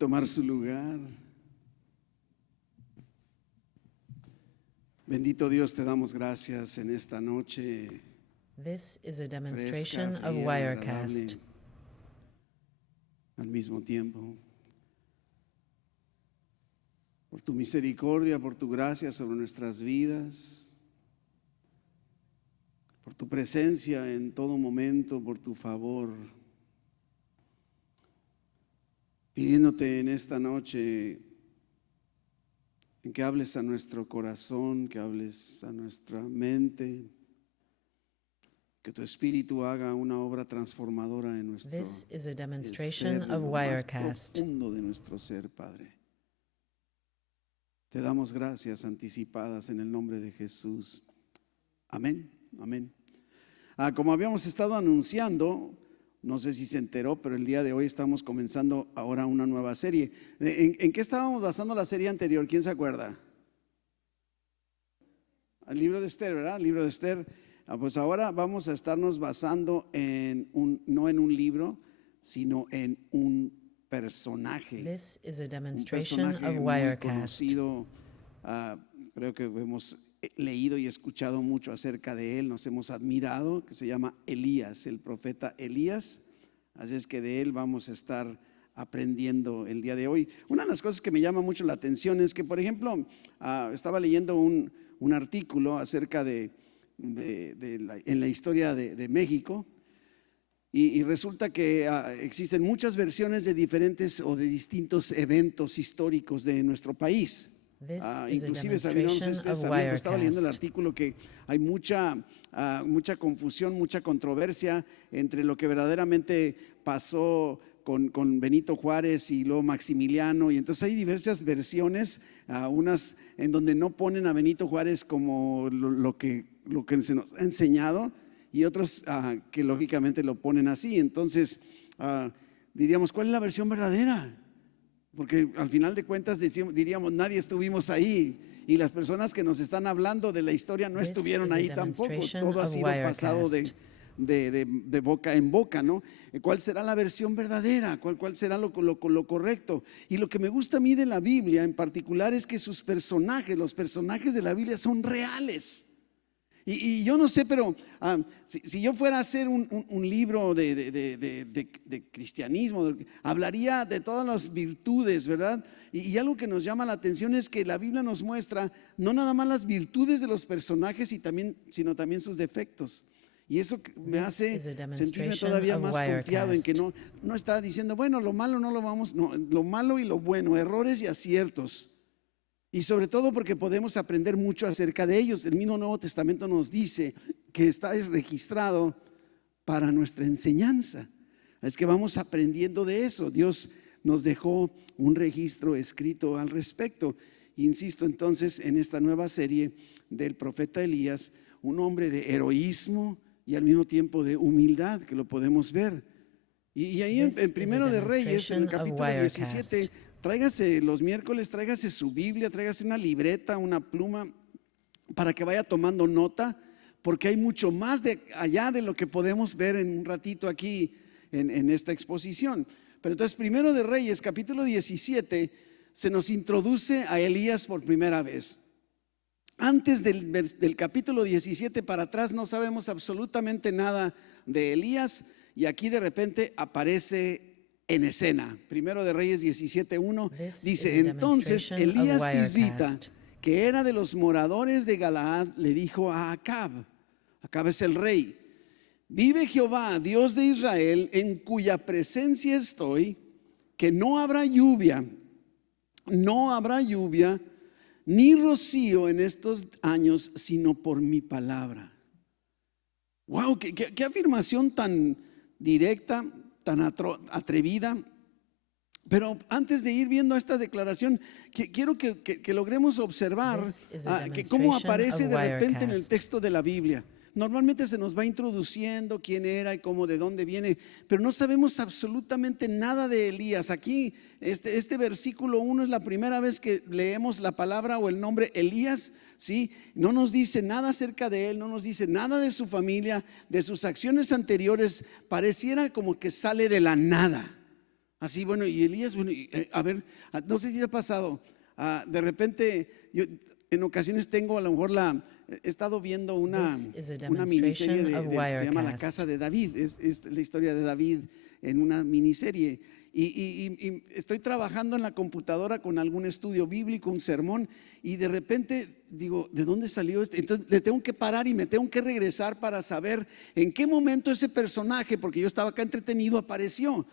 tomar su lugar. Bendito Dios, te damos gracias en esta noche. This is a demonstration Fresca, of fría, Wirecast. agradable al mismo tiempo. Por tu misericordia, por tu gracia sobre nuestras vidas, por tu presencia en todo momento, por tu favor. Pidiéndote en esta noche en que hables a nuestro corazón, que hables a nuestra mente, que tu Espíritu haga una obra transformadora en nuestro This is a ser, demonstration en of lo más Wirecast. profundo de nuestro ser, Padre. Te damos gracias anticipadas en el nombre de Jesús. Amén, amén. Como habíamos estado anunciando, no sé si se enteró, pero el día de hoy estamos comenzando ahora una nueva serie. ¿En qué estábamos basando la serie anterior? ¿Quién se acuerda? El libro de Esther, ¿verdad? El libro de Esther. Pues ahora vamos a estarnos basando no en un libro, sino en un personaje. This is a Un demonstration personaje of muy Wirecast. conocido. Creo que hemos leído y escuchado mucho acerca de él, nos hemos admirado, que se llama Elías, el profeta Elías. Así es que de él vamos a estar aprendiendo el día de hoy. Una de las cosas que me llama mucho la atención es que, por ejemplo, estaba leyendo un artículo acerca en la historia de México. Y resulta que existen muchas versiones de diferentes o de distintos eventos históricos de nuestro país. Inclusive estaba leyendo el artículo que hay mucha confusión, mucha controversia entre lo que verdaderamente pasó con Benito Juárez y luego Maximiliano, y entonces hay diversas versiones, unas en donde no ponen a Benito Juárez como lo que se nos ha enseñado, y otros que lógicamente lo ponen así. Entonces diríamos, ¿cuál es la versión verdadera? Porque al final de cuentas diríamos, nadie estuvimos ahí, y las personas que nos están hablando de la historia no estuvieron ahí tampoco. Todo ha sido pasado de boca en boca, ¿no? ¿Cuál será la versión verdadera? ¿Cuál será lo correcto? Y lo que me gusta a mí de la Biblia en particular es que los personajes de la Biblia son reales. Y yo no sé, pero si yo fuera a hacer un libro de cristianismo, hablaría de todas las virtudes, ¿verdad? Y algo que nos llama la atención es que la Biblia nos muestra no nada más las virtudes de los personajes, sino también sus defectos. Y eso me hace sentirme todavía más confiado en que no está diciendo, bueno, lo malo no lo vamos, no, lo malo y lo bueno, errores y aciertos. Y sobre todo porque podemos aprender mucho acerca de ellos. El mismo Nuevo Testamento nos dice que está registrado para nuestra enseñanza. Es que vamos aprendiendo de eso. Dios nos dejó un registro escrito al respecto. Insisto entonces en esta nueva serie del profeta Elías, un hombre de heroísmo y al mismo tiempo de humildad, que lo podemos ver. Y ahí en Primero de Reyes, en el capítulo 17, tráigase los miércoles, tráigase su Biblia, tráigase una libreta, una pluma, para que vaya tomando nota, porque hay mucho más allá de lo que podemos ver en un ratito aquí en esta exposición. Pero entonces, Primero de Reyes, capítulo 17, se nos introduce a Elías por primera vez. Antes del capítulo 17 para atrás no sabemos absolutamente nada de Elías, y aquí de repente aparece en escena. Primero de Reyes 17:1 dice: entonces Elías Tisbita, que era de los moradores de Galaad, le dijo a Acab es el rey: vive Jehová, Dios de Israel, en cuya presencia estoy, que no habrá lluvia ni rocío en estos años, sino por mi palabra. Wow, qué afirmación tan directa, tan atrevida. Pero antes de ir viendo esta declaración, quiero que logremos observar cómo aparece de repente en el texto de la Biblia. Normalmente se nos va introduciendo quién era y cómo, de dónde viene, pero no sabemos absolutamente nada de Elías. Aquí este versículo 1 es la primera vez que leemos la palabra o el nombre Elías, ¿sí? No nos dice nada acerca de él, no nos dice nada de su familia, de sus acciones anteriores. Pareciera como que sale de la nada. Así, bueno, y Elías, bueno, a ver, no sé si te ha pasado, de repente, yo en ocasiones tengo a lo mejor he estado viendo una This is a miniserie demonstration of se llama La Casa Wirecast. de David, es la historia de David en una miniserie. Y estoy trabajando en la computadora con algún estudio bíblico, un sermón, y de repente digo, ¿de dónde salió esto? Entonces le tengo que parar y me tengo que regresar para saber en qué momento ese personaje, porque yo estaba acá entretenido, apareció.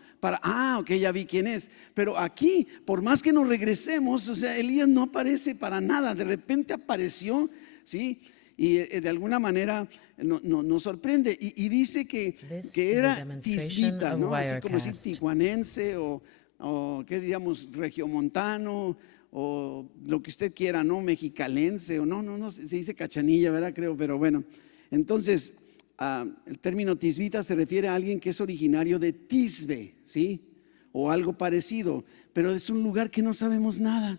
Ok, ya vi quién es. Pero aquí, por más que nos regresemos, o sea, Elías no aparece para nada, de repente apareció, ¿sí? Y de alguna manera nos sorprende. Y dice This que is a era demonstration tisbita, of ¿no? Así como decir Wirecast. tijuanense o qué diríamos, regiomontano, o lo que usted quiera, ¿no? Mexicalense, o no, se dice cachanilla, ¿verdad? Creo, pero bueno. Entonces, el término tisbita se refiere a alguien que es originario de Tisbe, ¿sí? O algo parecido, pero es un lugar que no sabemos nada.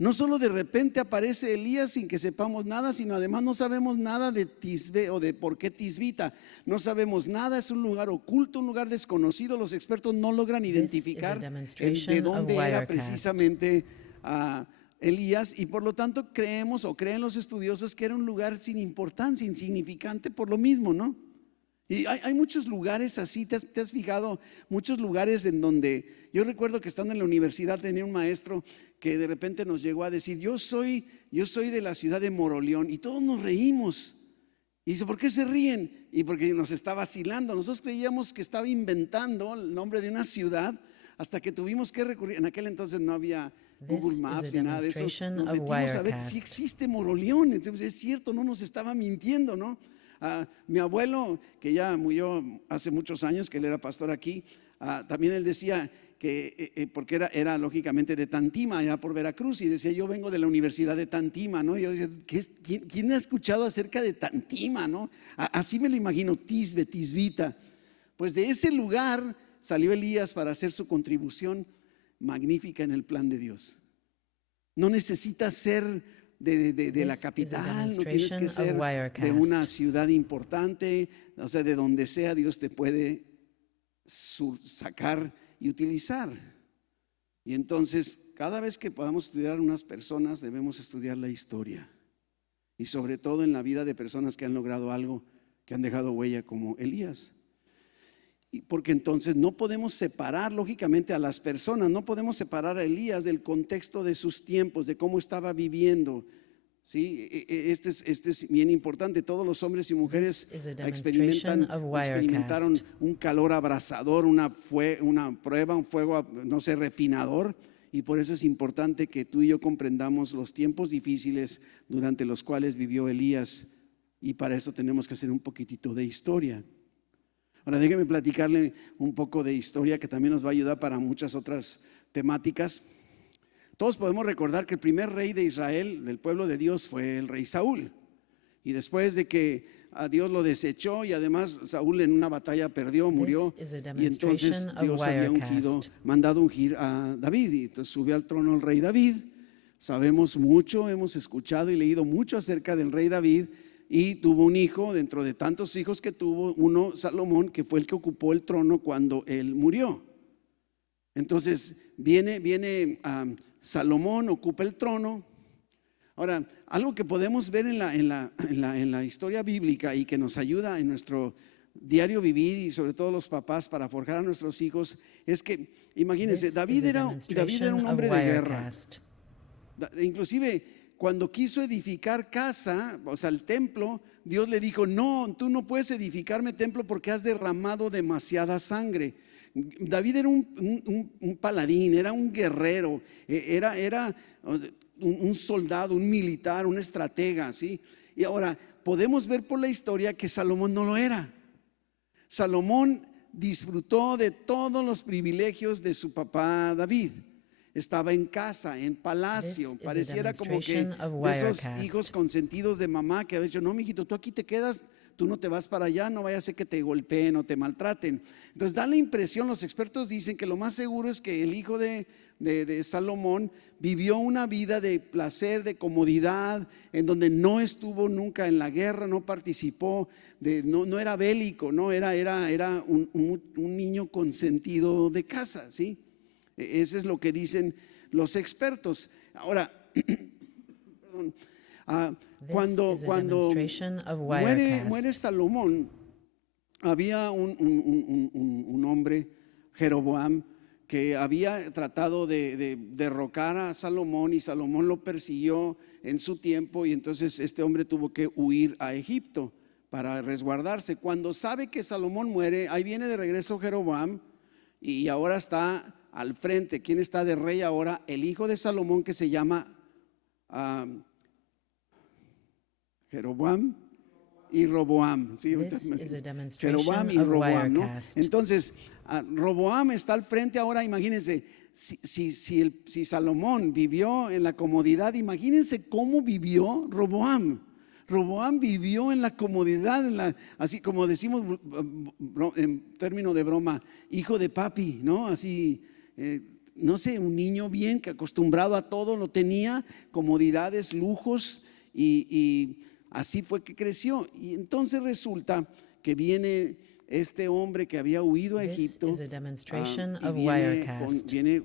No solo de repente aparece Elías sin que sepamos nada, sino además no sabemos nada de Tisbe o de por qué Tisbita. No sabemos nada, es un lugar oculto, un lugar desconocido. Los expertos no logran This is a identificar de demonstration of dónde era Wirecast. precisamente Elías, y por lo tanto creemos o creen los estudiosos que era un lugar sin importancia, insignificante por lo mismo, ¿no? Y hay muchos lugares así, ¿te has fijado? Muchos lugares en donde, yo recuerdo que estando en la universidad tenía un maestro que de repente nos llegó a decir, yo soy de la ciudad de Moroleón, y todos nos reímos. Y dice, ¿por qué se ríen? Y porque nos está vacilando. Nosotros creíamos que estaba inventando el nombre de una ciudad, hasta que tuvimos que recurrir, en aquel entonces no había Google This is Maps a ni nada de eso, demonstration nos of metimos a ver si Wirecast. existe Moroleón. Entonces es cierto, no nos estaba mintiendo, ¿no? Mi abuelo, que ya murió hace muchos años, que él era pastor aquí, también él decía que, porque era lógicamente de Tantima, allá por Veracruz, y decía, yo vengo de la Universidad de Tantima, ¿no? Y yo decía, ¿quién ha escuchado acerca de Tantima, no? Así me lo imagino, Tisbita. Pues de ese lugar salió Elías para hacer su contribución magnífica en el plan de Dios. No necesitas ser de la This is a capital, no tienes que demonstration of ser de Wirecast. una ciudad importante, o sea, de donde sea Dios te puede sacar y utilizar. Y entonces, cada vez que podamos estudiar unas personas, debemos estudiar la historia, y sobre todo en la vida de personas que han logrado algo, que han dejado huella, como Elías. Y porque entonces no podemos separar lógicamente a las personas, no podemos separar a Elías del contexto de sus tiempos, de cómo estaba viviendo. Sí, este es bien importante. Todos los hombres y mujeres This is a demonstration of experimentaron Wirecast. un calor abrasador, una prueba, un fuego, no sé, refinador. Y por eso es importante que tú y yo comprendamos los tiempos difíciles durante los cuales vivió Elías. Y para eso tenemos que hacer un poquitito de historia. Ahora déjeme platicarle un poco de historia, que también nos va a ayudar para muchas otras temáticas. Todos podemos recordar que el primer rey de Israel, del pueblo de Dios, fue el rey Saúl. Y después de que a Dios lo desechó, y además Saúl en una batalla perdió, murió, This is a y entonces demonstration of Dios había Wirecast. mandado ungir a David, y entonces subió al trono el rey David. Sabemos mucho, hemos escuchado y leído mucho acerca del rey David, y tuvo un hijo, dentro de tantos hijos que tuvo, uno, Salomón, que fue el que ocupó el trono cuando él murió. Entonces viene Salomón, ocupa el trono. Ahora, algo que podemos ver en la historia bíblica y que nos ayuda en nuestro diario vivir, y sobre todo los papás, para forjar a nuestros hijos, es que, imagínense, This David is a era un demonstration of hombre de guerra. Wirecast. Inclusive cuando quiso edificar casa, o sea, el templo, Dios le dijo, no, tú no puedes edificarme templo porque has derramado demasiada sangre. David era un paladín, era un guerrero, era un soldado, un militar, un estratega, ¿sí? Y ahora podemos ver por la historia que Salomón no lo era. Salomón disfrutó de todos los privilegios de su papá David. Estaba en casa, en palacio. This is a Pareciera como que demonstration of de esos Wirecast. hijos consentidos de mamá que ha dicho, no, mijito, tú aquí te quedas, tú no te vas para allá, no vaya a ser que te golpeen o te maltraten. Entonces da la impresión, los expertos dicen que lo más seguro es que el hijo de Salomón vivió una vida de placer, de comodidad, en donde no estuvo nunca en la guerra, no participó, no era bélico, no era un niño consentido de casa, ¿sí? Eso es lo que dicen los expertos. Ahora, perdón, cuando muere Salomón, había un hombre, Jeroboam, que había tratado de derrocar a Salomón, y Salomón lo persiguió en su tiempo, y entonces este hombre tuvo que huir a Egipto para resguardarse. Cuando sabe que Salomón muere, ahí viene de regreso Jeroboam, y ahora está al frente. ¿Quién está de rey ahora? El hijo de Salomón, que se llama Jeroboam y Roboam. ¿Sí? Jeroboam y Roboam, ¿no? Entonces, Roboam está al frente ahora. Imagínense, si Salomón vivió en la comodidad, imagínense cómo vivió Roboam. Roboam vivió en la comodidad, así como decimos en términos de broma, hijo de papi, ¿no? Así, no sé, un niño bien, que acostumbrado a todo, lo tenía, comodidades, lujos, y así fue que creció. Y entonces resulta que viene este hombre que había huido a Egipto, y viene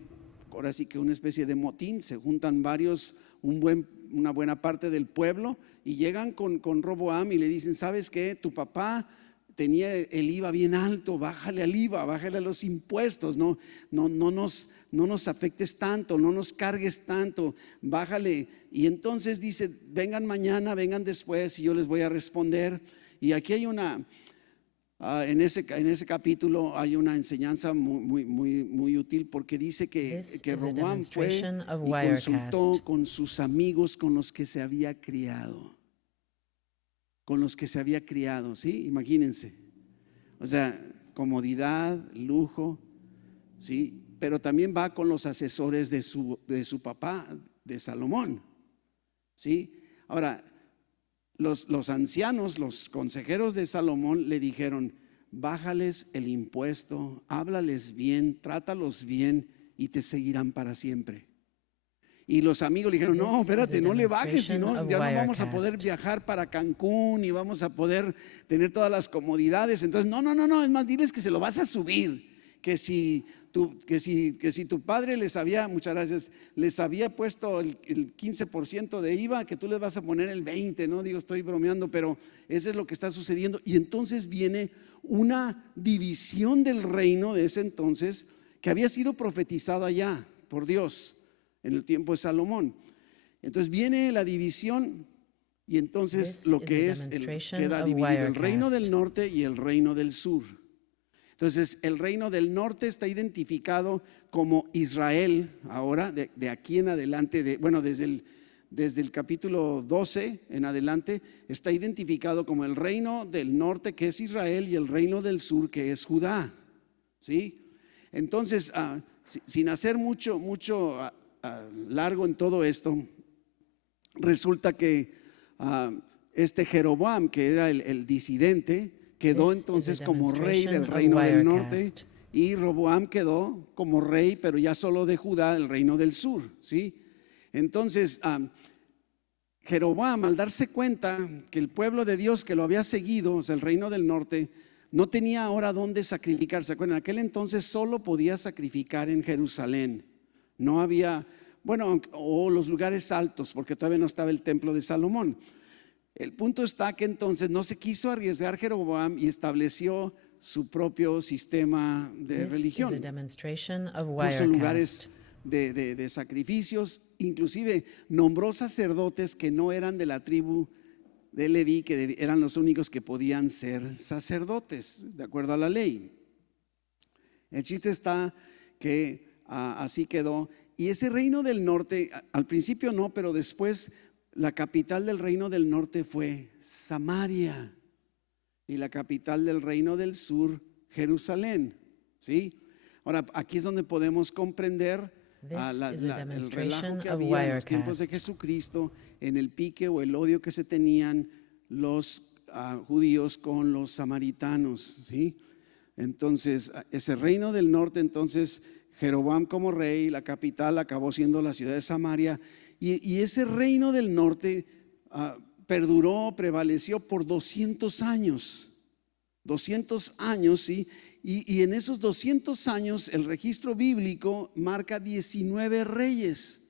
ahora sí que una especie de motín. Se juntan varios, una buena parte del pueblo, y llegan con Roboam y le dicen: ¿sabes qué? Tu papá tenía el IVA bien alto, bájale al IVA, bájale a los impuestos, no nos afectes tanto, no nos cargues tanto, bájale. Y entonces dice: vengan mañana, vengan después, y yo les voy a responder. Y aquí hay en ese capítulo hay una enseñanza muy útil, porque dice que Roboam fue y consultó con sus amigos con los que se había criado. ¿Sí? Imagínense. O sea, comodidad, lujo, ¿sí? Pero también va con los asesores de su papá, de Salomón, ¿sí? Ahora, los ancianos, los consejeros de Salomón le dijeron: bájales el impuesto, háblales bien, trátalos bien, y te seguirán para siempre. Y los amigos le dijeron: no, espérate, no le bajes, si no, ya no vamos a poder viajar para Cancún, y vamos a poder tener todas las comodidades. Entonces, no, es más, diles que se lo vas a subir, que si tu padre les había, muchas gracias, les había puesto el 15% de IVA, que tú les vas a poner el 20%, ¿no? Digo, estoy bromeando, pero eso es lo que está sucediendo. Y entonces viene una división del reino de ese entonces, que había sido profetizado allá por Dios en el tiempo de Salomón. Entonces viene la división, y entonces lo que queda dividido: el reino del norte y el reino del sur. Entonces el reino del norte está identificado como Israel ahora, de aquí en adelante, desde el capítulo 12 en adelante, está identificado como el reino del norte, que es Israel, y el reino del sur, que es Judá, ¿sí? Entonces, sin hacer mucho largo en todo esto, resulta que este Jeroboam, que era el disidente, quedó entonces como rey del reino del norte, y Roboam quedó como rey, pero ya solo de Judá, el reino del sur, ¿sí? Entonces Jeroboam, al darse cuenta que el pueblo de Dios que lo había seguido, o sea, el reino del norte, no tenía ahora dónde sacrificar. ¿Se acuerdan? En aquel entonces solo podía sacrificar en Jerusalén. No había, o los lugares altos, porque todavía no estaba el templo de Salomón. El punto está que entonces no se quiso arriesgar Jeroboam, y estableció su propio sistema de religión. Puso lugares de sacrificios, inclusive nombró sacerdotes que no eran de la tribu de Leví, que eran los únicos que podían ser sacerdotes de acuerdo a la ley. El chiste está que así quedó. Y ese reino del norte, al principio no, pero después la capital del reino del norte fue Samaria, y la capital del reino del sur, Jerusalén, ¿sí? Ahora, aquí es donde podemos comprender el relajo que había en los tiempos de Jesucristo, en el pique o el odio que se tenían los judíos con los samaritanos, ¿sí? Entonces, ese reino del norte, entonces Jeroboam como rey, la capital acabó siendo la ciudad de Samaria, y ese reino del norte prevaleció por 200 años, ¿sí? Y en esos 200 años el registro bíblico marca 19 reyes.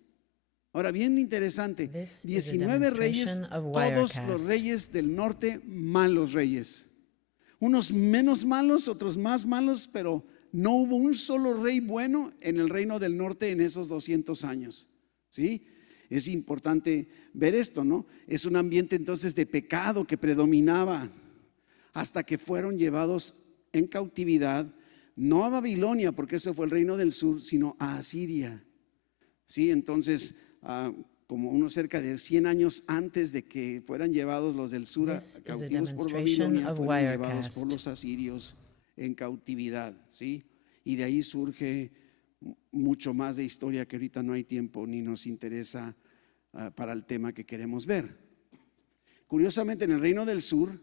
Ahora, bien interesante, This is a 19 reyes, demonstration of todos los Wirecast. reyes del norte malos reyes. Unos menos malos, otros más malos, pero no hubo un solo rey bueno en el reino del norte en esos 200 años. ¿Sí? Es importante ver esto, ¿no? Es un ambiente entonces de pecado que predominaba hasta que fueron llevados en cautividad, no a Babilonia, porque ese fue el reino del sur, sino a Asiria. Sí, entonces, como unos cerca de 100 años antes de que fueran llevados los del sur This is a cautivos por demonstration Babilonia, of fueron llevados Wirecast. por los asirios en cautividad, ¿sí? Y de ahí surge mucho más de historia que ahorita no hay tiempo ni nos interesa para el tema que queremos ver. Curiosamente, en el reino del sur,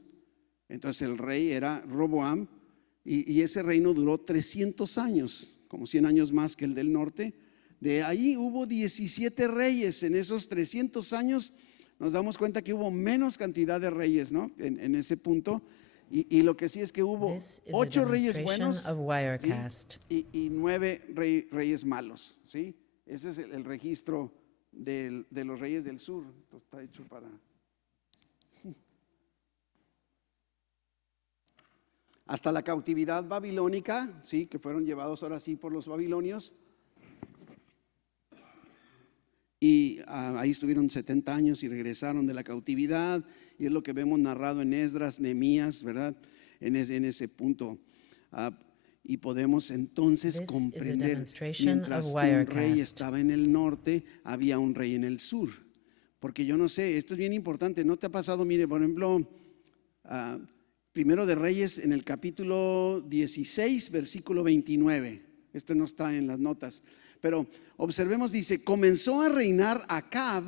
entonces el rey era Roboam, y ese reino duró 300 años, como 100 años más que el del norte. De ahí hubo 17 reyes. En esos 300 años nos damos cuenta que hubo menos cantidad de reyes, ¿no? En ese punto. Y lo que sí es que hubo This is a 8 reyes demonstration buenos, of Wirecast. ¿sí? y 9 reyes malos, ¿sí? Ese es el registro de los reyes del sur. Esto está hecho para... Hasta la cautividad babilónica, ¿sí? Que fueron llevados ahora sí por los babilonios. Y ahí estuvieron 70 años y regresaron de la cautividad. Y es lo que vemos narrado en Esdras, Nehemías, ¿verdad? En ese punto. Y podemos entonces This is a comprender, demonstration mientras of un rey Wirecast. estaba en el norte, había un rey en el sur. Porque yo no sé, esto es bien importante. ¿No te ha pasado? Mire, por ejemplo, Primero de Reyes en el capítulo 16, versículo 29. Esto no está en las notas, pero observemos, dice: comenzó a reinar Acab,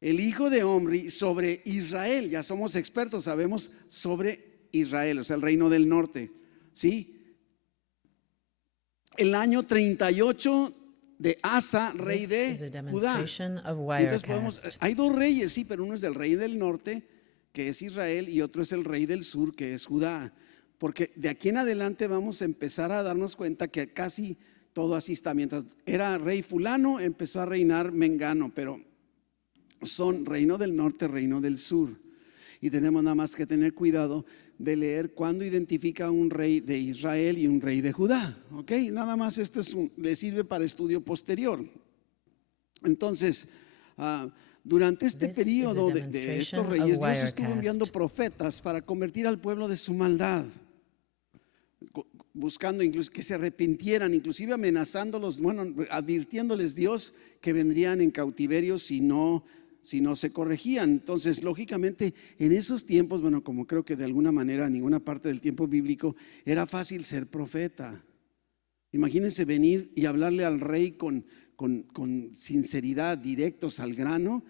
el hijo de Omri, sobre Israel. Ya somos expertos, sabemos sobre Israel, o sea, el reino del norte, ¿sí? El año 38 de Asa, rey This is a de Judá. demonstration of Entonces Wirecast. hay dos reyes, sí, pero uno es del rey del norte, que es Israel, y otro es el rey del sur, que es Judá. Porque de aquí en adelante vamos a empezar a darnos cuenta que casi todo así está. Mientras era rey fulano, empezó a reinar mengano, pero son reino del norte, reino del sur. Y tenemos nada más que tener cuidado de leer cuando identifica un rey de Israel y un rey de Judá. ¿Ok? Nada más esto le sirve para estudio posterior. Entonces, durante este This is a periodo de demonstration estos of reyes, Dios estuvo Wirecast. enviando profetas para convertir al pueblo de su maldad, buscando incluso que se arrepintieran, inclusive amenazándolos, bueno, advirtiéndoles Dios que vendrían en cautiverio si no se corregían. Entonces, lógicamente, en esos tiempos, bueno, como creo que de alguna manera en ninguna parte del tiempo bíblico era fácil ser profeta. Imagínense venir y hablarle al rey con sinceridad, directos al grano.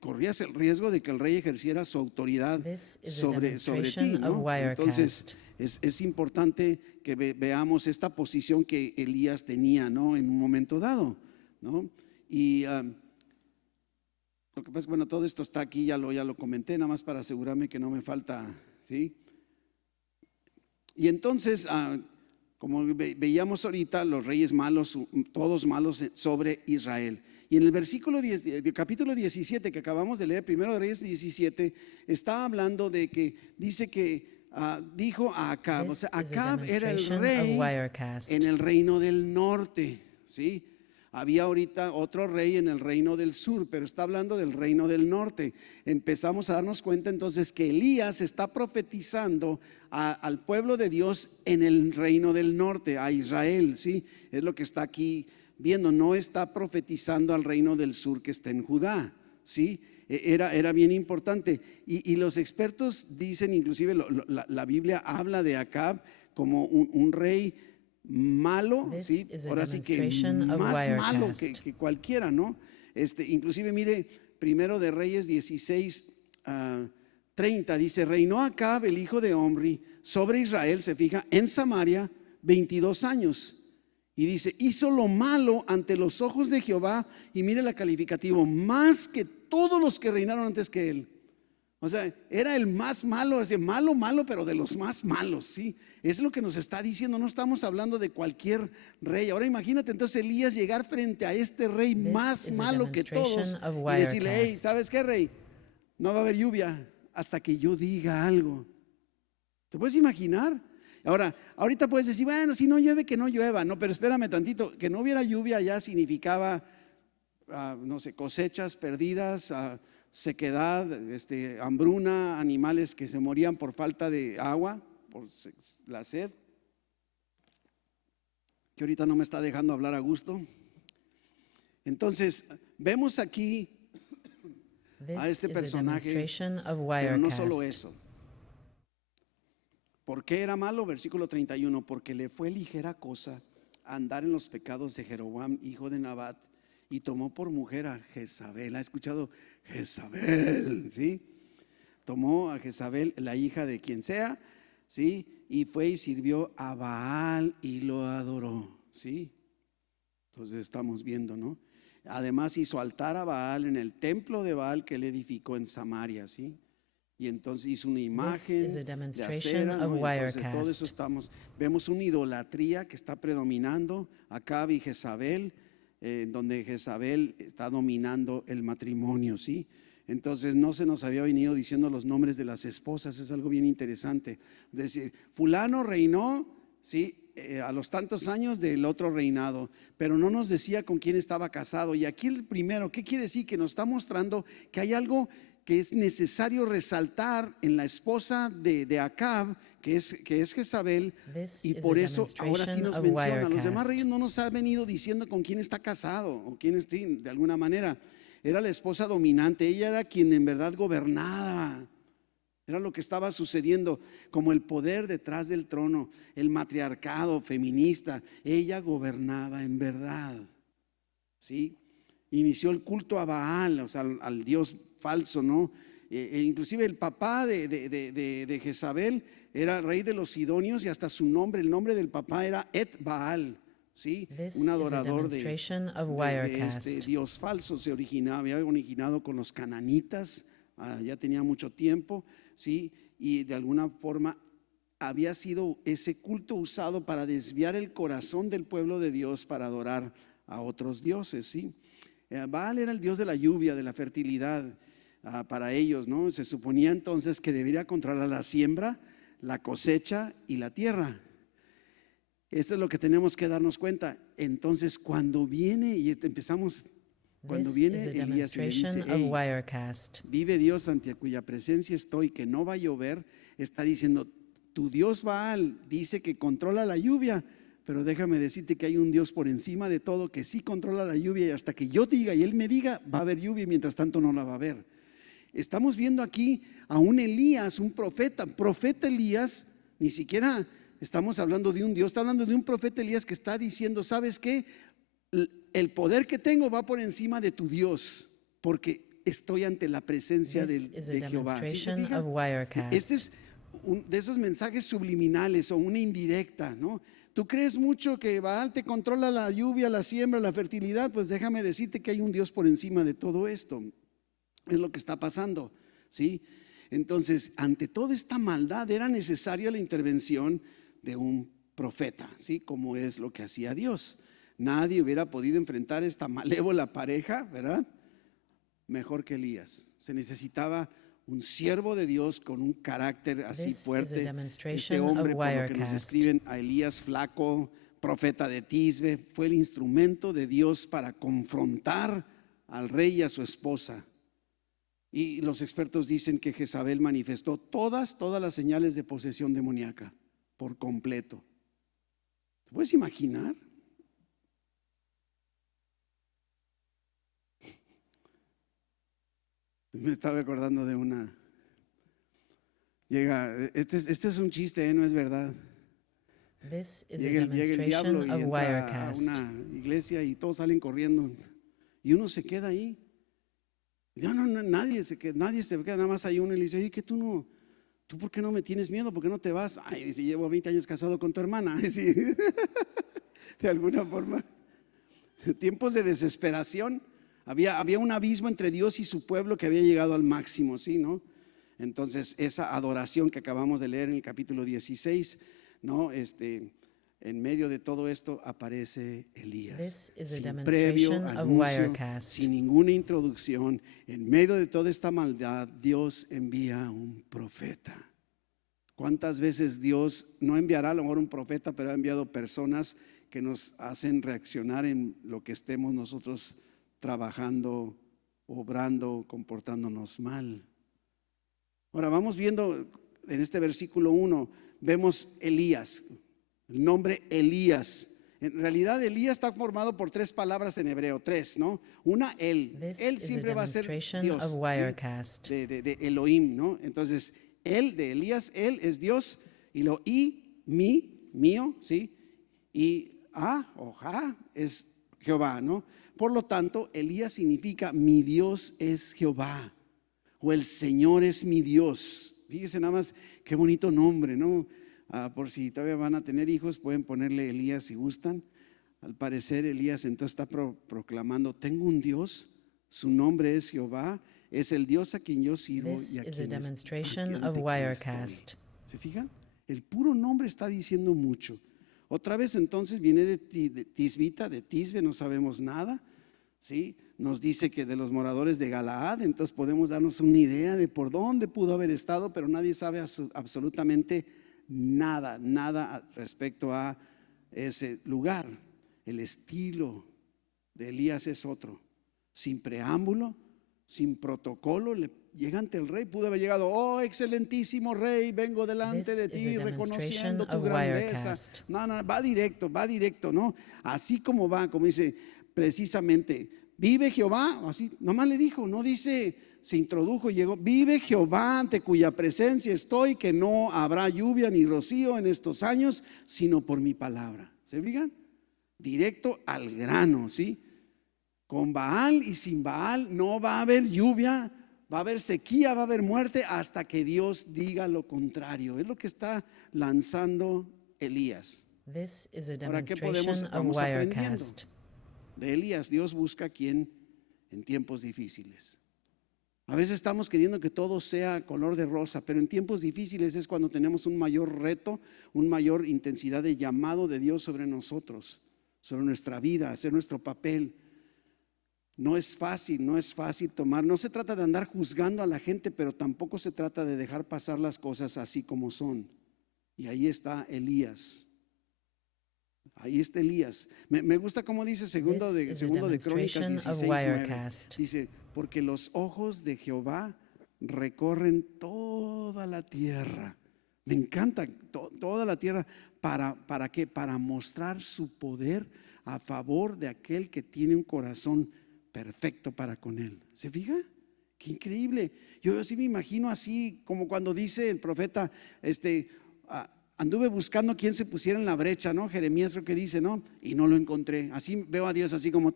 Corrías el riesgo de que el rey ejerciera su autoridad This is a sobre demonstration ti, of ¿no? Entonces Wirecast. es importante que veamos esta posición que Elías tenía, ¿no? En un momento dado, ¿no? Y lo que pasa es que, bueno, todo esto está aquí, ya lo comenté, nada más para asegurarme que no me falta, ¿sí? Y entonces, como veíamos ahorita, los reyes malos, todos malos sobre Israel. Y en el versículo 10, del capítulo 17 que acabamos de leer, primero de Reyes 17, está hablando de que dice que dijo a Acab, o This sea, is a Acab era el demonstration of rey Wirecast. en el reino del norte, ¿sí? Había ahorita otro rey en el reino del sur, pero está hablando del reino del norte. Empezamos a darnos cuenta entonces que Elías está profetizando al pueblo de Dios en el reino del norte, a Israel, ¿sí? Es lo que está aquí viendo, no está profetizando al reino del sur que está en Judá, ¿sí? Era bien importante. Y los expertos dicen, inclusive la Biblia habla de Acab como un rey malo, This ¿sí? is a Ahora sí que demonstration of más malo Wirecast. que cualquiera, ¿no? Inclusive mire, primero de Reyes 16, 30, dice: reinó Acab, el hijo de Omri, sobre Israel, se fija, en Samaria 22 años. Y dice: hizo lo malo ante los ojos de Jehová, y mire la calificativo, más que todos los que reinaron antes que él. O sea, era el más malo, es malo, malo, pero de los más malos, ¿sí? Es lo que nos está diciendo, no estamos hablando de cualquier rey. Ahora imagínate entonces Elías llegar frente a este rey This más is a malo que todos demonstration of y decirle, hey, Wirecast. ¿sabes qué, rey? No va a haber lluvia hasta que yo diga algo. ¿Te puedes imaginar? Ahora, ahorita puedes decir, bueno, si no llueve, que no llueva. No, pero espérame tantito, que no hubiera lluvia ya significaba, no sé, cosechas perdidas, sequedad, hambruna, animales que se morían por falta de agua, por la sed, que ahorita no me está dejando hablar a gusto. Entonces, vemos aquí a This este is a personaje, demonstration of pero no solo Wirecast. eso. ¿Por qué era malo? Versículo 31, porque le fue ligera cosa andar en los pecados de Jeroboam, hijo de Nabat, y tomó por mujer a Jezabel. ¿Ha escuchado? Jezabel, ¿sí? Tomó a Jezabel, la hija de quien sea, ¿sí? Y fue y sirvió a Baal y lo adoró, ¿sí? Entonces estamos viendo, ¿no? Además hizo altar a Baal en el templo de Baal que él edificó en Samaria, ¿sí? Y entonces hizo una imagen is a de demonstration acera, of ¿no? Entonces todo Wirecast. eso vemos una idolatría que está predominando, Acab y Jezabel, donde Jezabel está dominando el matrimonio, ¿sí? Entonces no se nos había venido diciendo los nombres de las esposas, es algo bien interesante. Es decir, fulano reinó, ¿sí? A los tantos años del otro reinado, pero no nos decía con quién estaba casado. Y aquí el primero, ¿qué quiere decir? Que nos está mostrando que hay algo que es necesario resaltar en la esposa de Acab, que es Jezabel, This y is por a eso ahora sí demonstration nos of menciona. Los demás Wirecast. reyes no nos ha venido diciendo con quién está casado o quién está, de alguna manera. Era la esposa dominante, ella era quien en verdad gobernaba. Era lo que estaba sucediendo, como el poder detrás del trono, el matriarcado feminista. Ella gobernaba en verdad, ¿sí? Inició el culto a Baal, o sea, al dios falso, ¿no? Inclusive el papá de Jezabel era rey de los sidonios y hasta su nombre, el nombre del papá era Et Baal, ¿sí? This Un is a adorador demonstration of de este Wirecast. dios falso. Había originado con los cananitas, ya tenía mucho tiempo, ¿sí? Y de alguna forma había sido ese culto usado para desviar el corazón del pueblo de Dios para adorar a otros dioses, ¿sí? Baal era el dios de la lluvia, de la fertilidad para ellos, ¿no? Se suponía entonces que debería controlar la siembra, la cosecha y la tierra. Esto es lo que tenemos que darnos cuenta. Entonces, cuando viene y cuando This viene is a Elías y le dice, demonstration of hey, Wirecast. vive Dios ante cuya presencia estoy, que no va a llover, está diciendo, tu Dios Baal dice que controla la lluvia, pero déjame decirte que hay un Dios por encima de todo que sí controla la lluvia, y hasta que yo diga y él me diga, va a haber lluvia, y mientras tanto no la va a haber. Estamos viendo aquí a un Elías, un profeta Elías. Ni siquiera estamos hablando de un Dios, está hablando de un profeta Elías que está diciendo, ¿sabes qué? El poder que tengo va por encima de tu Dios, porque estoy ante la presencia This is a de Jehová. ¿Sí se demonstration fija? of Wirecast. Este es de esos mensajes subliminales o una indirecta, ¿no? Tú crees mucho que Baal te controla la lluvia, la siembra, la fertilidad, pues déjame decirte que hay un Dios por encima de todo esto. Es lo que está pasando, ¿sí? Entonces, ante toda esta maldad era necesaria la intervención de un profeta, ¿sí? Como es lo que hacía Dios. Nadie hubiera podido enfrentar esta malévola pareja, ¿verdad? Mejor que Elías. Se necesitaba un siervo de Dios con un carácter así This is a fuerte. demonstration Este hombre, of por lo que nos Wirecast. escriben, a Elías flaco, profeta de Tisbe, fue el instrumento de Dios para confrontar al rey y a su esposa. Y los expertos dicen que Jezabel manifestó todas las señales de posesión demoníaca por completo. ¿Te puedes imaginar? Me estaba acordando de una. Llega, este es un chiste, no es verdad. This is a Llega el diablo demonstration y of entra a Wirecast. una iglesia y todos salen corriendo. Y uno se queda ahí. No, nadie se queda, nada más hay uno y le dice, oye, que tú por qué no me tienes miedo, por qué no te vas. Ay, dice, llevo 20 años casado con tu hermana. Sí. De alguna forma, tiempos de desesperación. Había un abismo entre Dios y su pueblo que había llegado al máximo, ¿sí? ¿No? Entonces, esa adoración que acabamos de leer en el capítulo 16, ¿no? En medio de todo esto aparece Elías, This is a sin previo demonstration of anuncio, Wirecast. sin ninguna introducción. En medio de toda esta maldad, Dios envía un profeta. ¿Cuántas veces Dios no enviará a lo mejor un profeta, pero ha enviado personas que nos hacen reaccionar en lo que estemos nosotros trabajando, obrando, comportándonos mal? Ahora vamos viendo en este versículo 1, vemos Elías, el nombre Elías. En realidad Elías está formado por 3 palabras en hebreo, 3, ¿no? Una, él. This Él is a siempre va a ser demonstration Dios, of ¿sí? Wirecast. de Elohim, ¿no? Entonces, él de Elías, él es Dios, y lo mío, ¿sí? Y o ja es Jehová, ¿no? Por lo tanto, Elías significa mi Dios es Jehová, o el Señor es mi Dios. Fíjese nada más qué bonito nombre, ¿no? Por si todavía van a tener hijos, pueden ponerle Elías si gustan. Al parecer Elías entonces está proclamando: tengo un Dios, su nombre es Jehová, es el Dios a quien yo sirvo This y a is a quien demonstration ante of quien Wirecast. estoy. ¿Se fijan? El puro nombre está diciendo mucho. Otra vez entonces viene de Tisbita, de Tisbe, no sabemos nada, ¿sí? Nos dice que de los moradores de Galaad, entonces podemos darnos una idea de por dónde pudo haber estado, pero nadie sabe absolutamente nada respecto a ese lugar. El estilo de Elías es otro, sin preámbulo, sin protocolo, llega ante el rey. Pudo haber llegado: oh, excelentísimo rey, vengo delante de This is ti a reconociendo demonstration tu of grandeza. Wirecast. No, va directo, ¿no? Así como va, como dice precisamente, vive Jehová, así, nomás le dijo, no dice, se introdujo y llegó: vive Jehová ante cuya presencia estoy, que no habrá lluvia ni rocío en estos años, sino por mi palabra. ¿Se fijan? Directo al grano, ¿sí? Con Baal y sin Baal no va a haber lluvia, va a haber sequía, va a haber muerte hasta que Dios diga lo contrario. Es lo que está lanzando Elías. This is a Ahora, ¿qué demonstration of vamos aprendiendo Wirecast. de Elías? Dios busca a quien en tiempos difíciles. A veces estamos queriendo que todo sea color de rosa, pero en tiempos difíciles es cuando tenemos un mayor reto, una mayor intensidad de llamado de Dios sobre nosotros, sobre nuestra vida, hacer nuestro papel. No es fácil tomar. No se trata de andar juzgando a la gente, pero tampoco se trata de dejar pasar las cosas así como son. Y ahí está Elías. Ahí está Elías. Me gusta como dice segundo This is a de Crónicas demonstration of 16:9. Wirecast. Dice: porque los ojos de Jehová recorren toda la tierra. Me encanta toda la tierra. ¿Para qué? Para mostrar su poder a favor de aquel que tiene un corazón perfecto para con él. ¿Se fija? Qué increíble. Yo sí me imagino así como cuando dice el profeta, anduve buscando quien se pusiera en la brecha, ¿no? Jeremías creo que dice, ¿no? Y no lo encontré. Así veo a Dios así como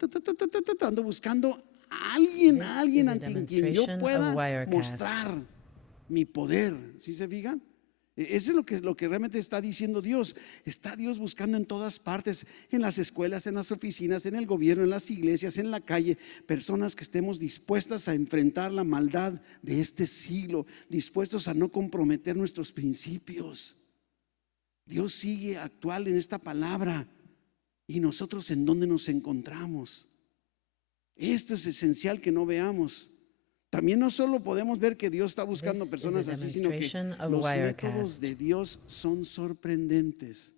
ando buscando a alguien This is a ante quien yo demonstration of pueda Wirecast. mostrar mi poder. ¿Sí se fijan? Eso es lo que realmente está diciendo Dios. Está Dios buscando en todas partes, en las escuelas, en las oficinas, en el gobierno, en las iglesias, en la calle, personas que estemos dispuestas a enfrentar la maldad de este siglo, dispuestos a no comprometer nuestros principios. Dios sigue actual en esta palabra. ¿Y nosotros en dónde nos encontramos? Esto es esencial que no veamos. También no solo podemos ver que Dios está buscando This personas is a así, sino que demonstration of los Wirecast. métodos de Dios son sorprendentes.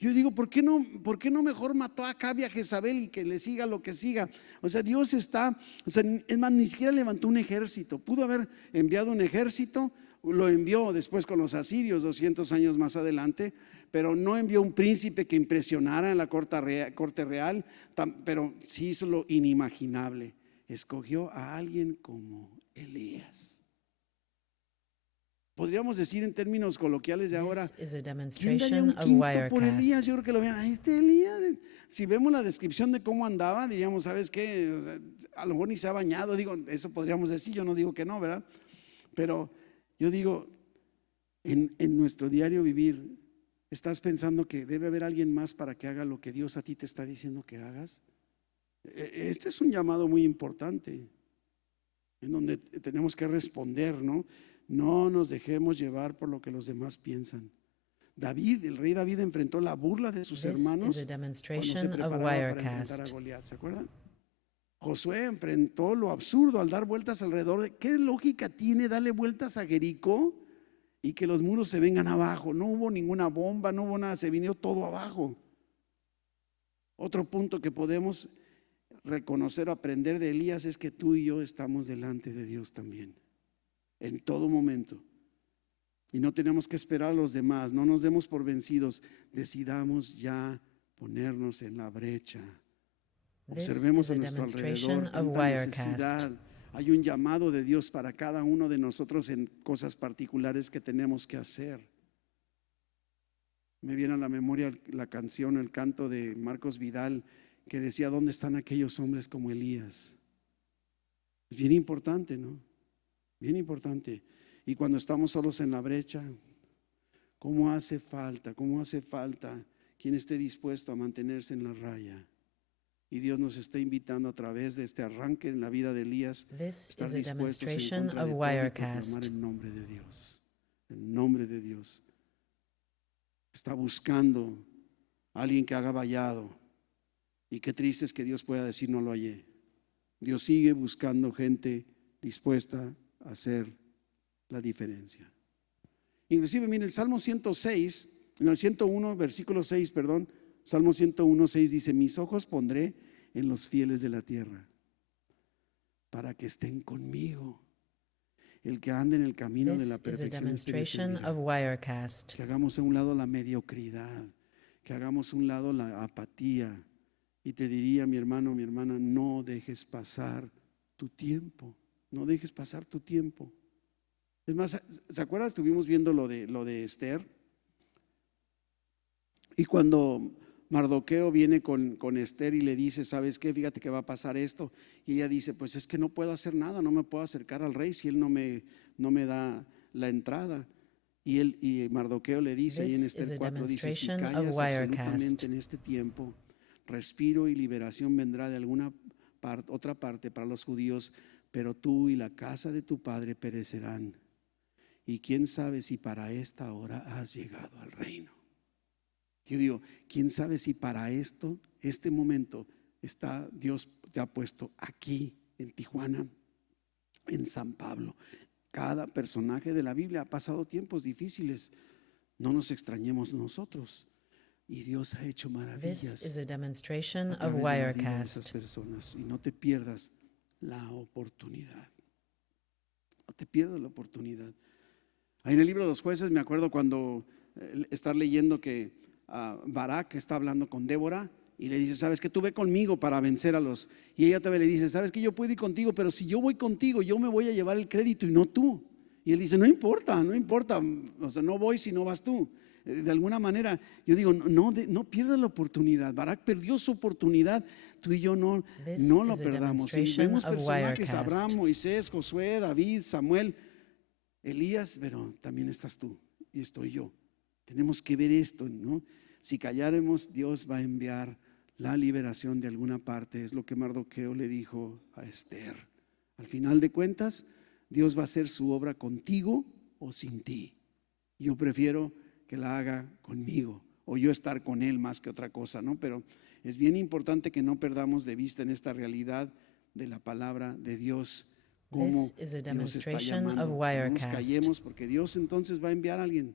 Yo digo, ¿por qué no mejor mató a Acab y a Jezabel y que le siga lo que siga? O sea, Dios está, es más, ni siquiera levantó un ejército. Pudo haber enviado un ejército, lo envió después con los asirios 200 años más adelante, pero no envió un príncipe que impresionara en la corte real, pero sí hizo lo inimaginable. Escogió a alguien como Elías. Podríamos decir en términos coloquiales de ahora, This is a ¿quién daría un demonstration of quinto por Elías? Wirecast. Yo creo que lo vean, este Elías. Si vemos la descripción de cómo andaba, diríamos, ¿sabes qué? A lo mejor ni se ha bañado, digo, eso podríamos decir, yo no digo que no, ¿verdad? Pero yo digo, en nuestro diario vivir, ¿estás pensando que debe haber alguien más para que haga lo que Dios a ti te está diciendo que hagas? Este es un llamado muy importante en donde tenemos que responder, ¿no? No nos dejemos llevar por lo que los demás piensan. David, el rey David, enfrentó la burla de sus This is hermanos a cuando se demonstration of preparaba para enfrentar a Wirecast. Goliat. ¿Se acuerdan? Josué enfrentó lo absurdo al dar vueltas alrededor. ¿Qué lógica tiene darle vueltas a Jericó y que los muros se vengan abajo? No hubo ninguna bomba, no hubo nada, se vino todo abajo. Otro punto que podemos reconocer o aprender de Elías es que tú y yo estamos delante de Dios también, en todo momento. Y no tenemos que esperar a los demás, no nos demos por vencidos, decidamos ya ponernos en la brecha. This Observemos is a a nuestro demonstration alrededor of tanta Wirecast. necesidad. Hay un llamado de Dios para cada uno de nosotros en cosas particulares que tenemos que hacer. Me viene a la memoria la canción, el canto de Marcos Vidal que decía: ¿dónde están aquellos hombres como Elías? Es bien importante, ¿no? Bien importante. Y cuando estamos solos en la brecha, cómo hace falta quien esté dispuesto a mantenerse en la raya. Y Dios nos está invitando a través de este arranque en la vida de Elías a This estar is a dispuestos en demonstration contra of de todo y proclamar Wirecast. el nombre de Dios. El nombre de Dios. Está buscando a alguien que haga vallado. Y qué triste es que Dios pueda decir: no lo hallé. Dios sigue buscando gente dispuesta a hacer la diferencia. Inclusive, miren, el Salmo 106, en el 101, versículo 6, perdón, Salmo 101, 6 dice: mis ojos pondré en los fieles de la tierra, para que estén conmigo. El que ande en el camino de la This is a perfección este me demonstration servirá. of Wirecast. Que hagamos a un lado la mediocridad, que hagamos a un lado la apatía. Y te diría, mi hermano, mi hermana, no dejes pasar tu tiempo, no dejes pasar tu tiempo. Es más, ¿se acuerdan? Estuvimos viendo lo de Esther. Y cuando Mardoqueo viene con Esther y le dice: ¿sabes qué? Fíjate que va a pasar esto. Y ella dice: pues es que no puedo hacer nada, no me puedo acercar al rey si él no me da la entrada. Y Mardoqueo le dice ahí en This is Esther a 4, dice: si demonstration of callas absolutamente Wirecast. en este tiempo, respiro y liberación vendrá de alguna otra parte para los judíos, pero tú y la casa de tu padre perecerán. Y quién sabe si para esta hora has llegado al reino. Yo digo, quién sabe si para este momento Dios te ha puesto aquí en Tijuana, en San Pablo. Cada personaje de la Biblia ha pasado tiempos difíciles. No nos extrañemos nosotros. Y Dios ha hecho This maravillas is a demonstration a of través de la vida de esas Wirecast. personas. Y no te pierdas la oportunidad. No te pierdas la oportunidad. Ahí en el libro de los jueces me acuerdo cuando estar leyendo que Barak está hablando con Débora y le dice: sabes que tú ve conmigo para vencer a los. Y ella todavía le dice: sabes que yo puedo ir contigo, pero si yo voy contigo, yo me voy a llevar el crédito y no tú. Y él dice: no importa, o sea, no voy si no vas tú. De alguna manera, yo digo, no pierdas la oportunidad. Barak perdió su oportunidad, tú y yo no This lo is a perdamos. Y demonstration vemos of personajes: Wirecast. Abraham, Moisés, Josué, David, Samuel, Elías, pero también estás tú y estoy yo. Tenemos que ver esto, ¿no? Si calláramos, Dios va a enviar la liberación de alguna parte. Es lo que Mardoqueo le dijo a Esther. Al final de cuentas, Dios va a hacer su obra contigo o sin ti. Yo prefiero que la haga conmigo o yo estar con él más que otra cosa, ¿no? Pero es bien importante que no perdamos de vista en esta realidad de la palabra de Dios cómo This is a Dios está demonstration of llamando. No nos Wirecast. callemos, porque Dios entonces va a enviar a alguien.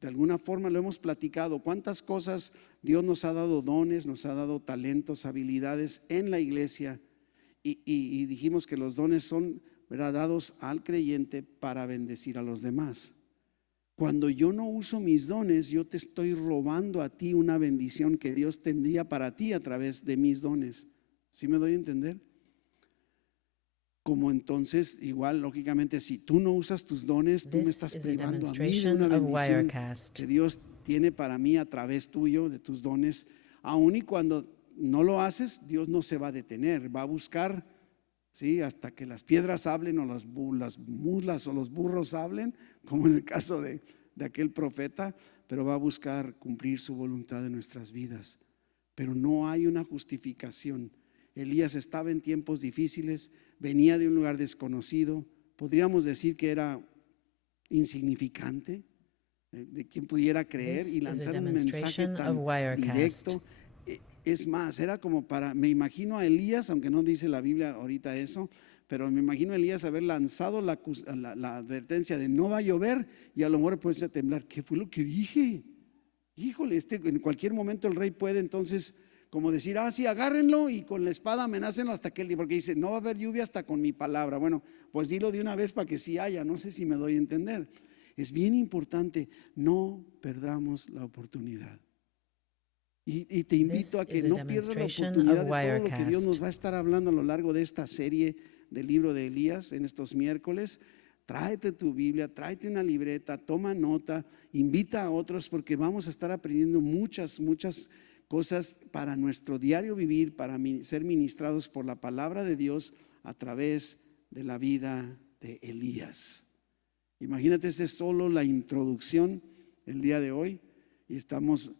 De alguna forma lo hemos platicado. ¿Cuántas cosas Dios nos ha dado? Dones, nos ha dado talentos, habilidades en la iglesia. Y dijimos que los dones son, ¿verdad?, dados al creyente para bendecir a los demás. Cuando yo no uso mis dones, yo te estoy robando a ti una bendición que Dios tendría para ti a través de mis dones. ¿Sí me doy a entender? Como entonces, igual, lógicamente, si tú no usas tus dones, tú me This estás is a privando a mí de demonstration una of bendición Wirecast. que Dios tiene para mí a través tuyo, de tus dones. Aun y cuando no lo haces, Dios no se va a detener, va a buscar, ¿sí?, hasta que las piedras hablen o las mulas o los burros hablen, como en el caso de aquel profeta, pero va a buscar cumplir su voluntad en nuestras vidas. Pero no hay una justificación. Elías estaba en tiempos difíciles, venía de un lugar desconocido, podríamos decir que era insignificante, de quien pudiera creer This y is a lanzar un mensaje demonstration tan of Wirecast. directo. Es más, era como me imagino a Elías, aunque no dice la Biblia ahorita eso, pero me imagino a Elías haber lanzado la advertencia de no va a llover y a lo mejor puede temblar. ¿Qué fue lo que dije? Híjole, en cualquier momento el rey puede entonces como decir, sí, agárrenlo y con la espada amenácenlo hasta que él diga, porque dice, no va a haber lluvia hasta con mi palabra. Bueno, pues dilo de una vez para que sí haya, no sé si me doy a entender. Es bien importante, no perdamos la oportunidad. Y te invito a que no pierdas la oportunidad de todo lo que Dios nos va a estar hablando a lo largo de esta serie del libro de Elías en estos miércoles. Tráete tu Biblia, tráete una libreta, toma nota, invita a otros porque vamos a estar aprendiendo muchas cosas para nuestro diario vivir, para ser ministrados por la palabra de Dios a través de la vida de Elías. Imagínate, esta es solo la introducción el día de hoy y estamos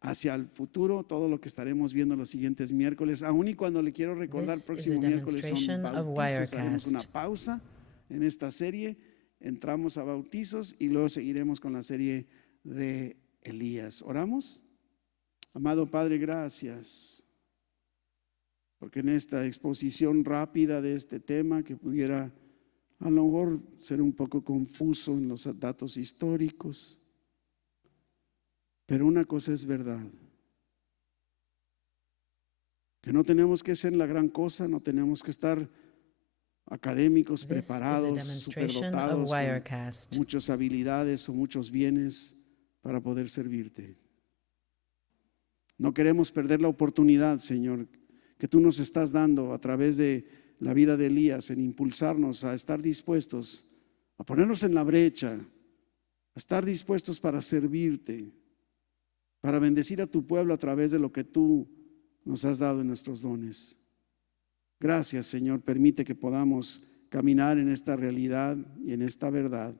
hacia el futuro, todo lo que estaremos viendo los siguientes miércoles. Aún y cuando le quiero recordar, próximo miércoles son bautizos, haremos una pausa en esta serie, entramos a bautizos y luego seguiremos con la serie de Elías. ¿Oramos? Amado Padre, gracias, porque en esta exposición rápida de este tema que pudiera a lo mejor ser un poco confuso en los datos históricos, pero una cosa es verdad, que no tenemos que ser la gran cosa, no tenemos que estar académicos, preparados, superdotados, con muchas habilidades o muchos bienes para poder servirte. No queremos perder la oportunidad, Señor, que tú nos estás dando a través de la vida de Elías en impulsarnos a estar dispuestos, a ponernos en la brecha, a estar dispuestos para servirte, para bendecir a tu pueblo a través de lo que tú nos has dado en nuestros dones. Gracias, Señor, permite que podamos caminar en esta realidad y en esta verdad.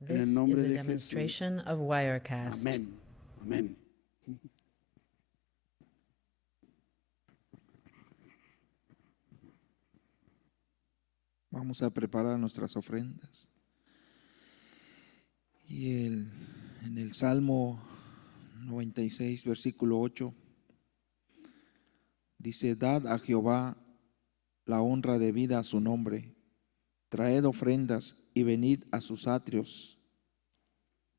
En el nombre de Jesús. Amén. Amén. Vamos a preparar nuestras ofrendas. Y en el Salmo 96, versículo 8, dice: dad a Jehová la honra debida a su nombre, traed ofrendas y venid a sus atrios.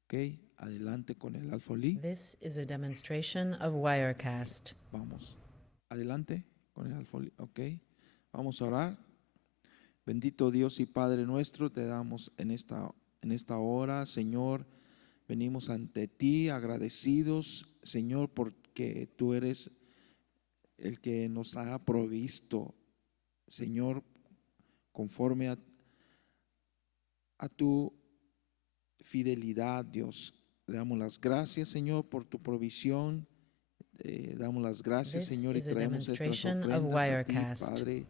Ok, adelante con el alfolí. This is a demonstration of Wirecast. Vamos, adelante con el alfolí. Ok, vamos a orar. Bendito Dios y Padre nuestro, te damos en esta hora, Señor, venimos ante ti agradecidos, Señor, porque tú eres el que nos ha provisto, Señor, conforme a tu fidelidad, Dios. Le damos las gracias, Señor, por tu provisión. Damos las gracias, Señor, y traemos estas ofrendas a ti, Padre,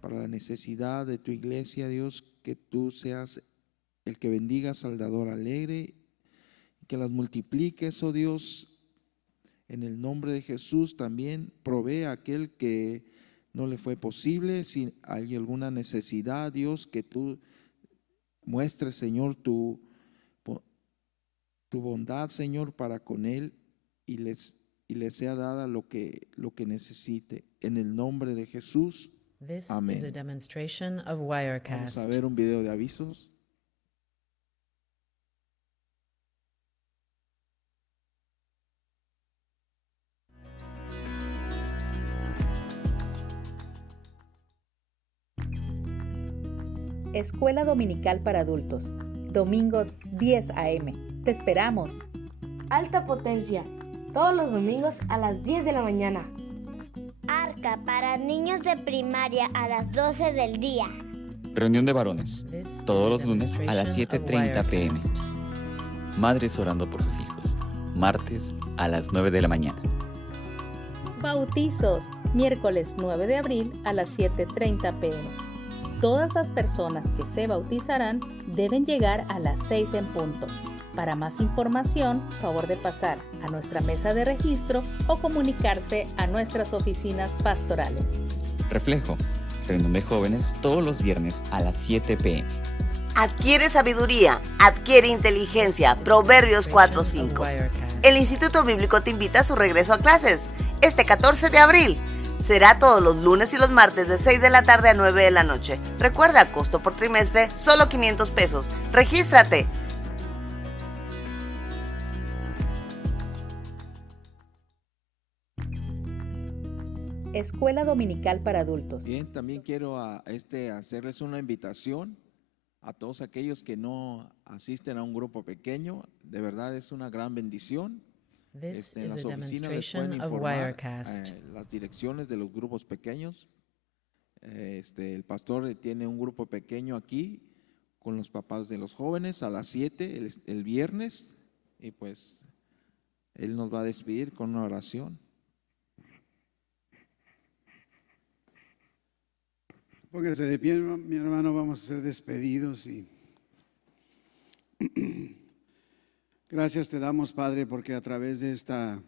para la necesidad de tu iglesia, Dios, que tú seas el que bendigas al dador alegre, que las multipliques, oh Dios, en el nombre de Jesús. También provee a aquel que no le fue posible, si hay alguna necesidad, Dios, que tú muestres, Señor, tu bondad, Señor, para con él y les sea dada lo que necesite. En el nombre de Jesús. This Amén. is a demonstration of Wirecast. Vamos a ver un video de avisos. Escuela Dominical para Adultos, domingos 10 a.m. Te esperamos. Alta Potencia, todos los domingos a las 10 de la mañana. Arca para niños de primaria a las 12 del día. Reunión de varones, This todos is los a lunes a las demonstration 7:30 of p.m. Wirecast. Madres orando por sus hijos, martes a las 9 de la mañana. Bautizos, miércoles 9 de abril a las 7:30 p.m. Todas las personas que se bautizarán deben llegar a las 6 en punto. Para más información, favor de pasar a nuestra mesa de registro o comunicarse a nuestras oficinas pastorales. Reflejo, reunión de jóvenes todos los viernes a las 7 p.m. Adquiere sabiduría, adquiere inteligencia. Proverbios 4:5. El Instituto Bíblico te invita a su regreso a clases este 14 de abril. Será todos los lunes y los martes de 6 de la tarde a 9 de la noche. Recuerda, costo por trimestre, solo $500. ¡Regístrate! Escuela Dominical para Adultos. Bien, también quiero hacerles una invitación a todos aquellos que no asisten a un grupo pequeño. De verdad es una gran bendición. This En is las a oficinas les demonstration pueden of informar Wirecast. las direcciones de los grupos pequeños. El pastor tiene un grupo pequeño aquí con los papás de los jóvenes a las 7 el viernes, y pues él nos va a despedir con una oración. Póngase de pie, mi hermano, vamos a ser despedidos y gracias te damos, Padre, porque a través de esta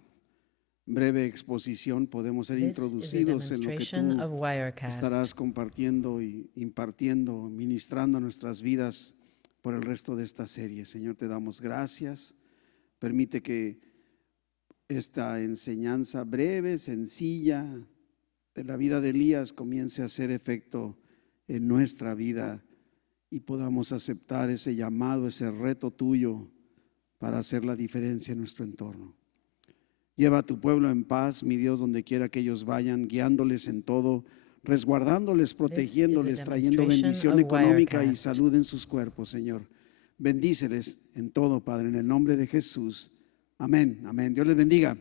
breve exposición podemos ser This is a introducidos en lo que demonstration of tú Wirecast. estarás compartiendo y impartiendo, ministrando a nuestras vidas por el resto de esta serie. Señor, te damos gracias. Permite que esta enseñanza breve, sencilla, de la vida de Elías comience a hacer efecto en nuestra vida y podamos aceptar ese llamado, ese reto tuyo para hacer la diferencia en nuestro entorno. Lleva a tu pueblo en paz, mi Dios, donde quiera que ellos vayan, guiándoles en todo, resguardándoles, protegiéndoles, trayendo bendición económica y salud en sus cuerpos, Señor. Bendíceles en todo, Padre, en el nombre de Jesús. Amén, amén. Dios les bendiga.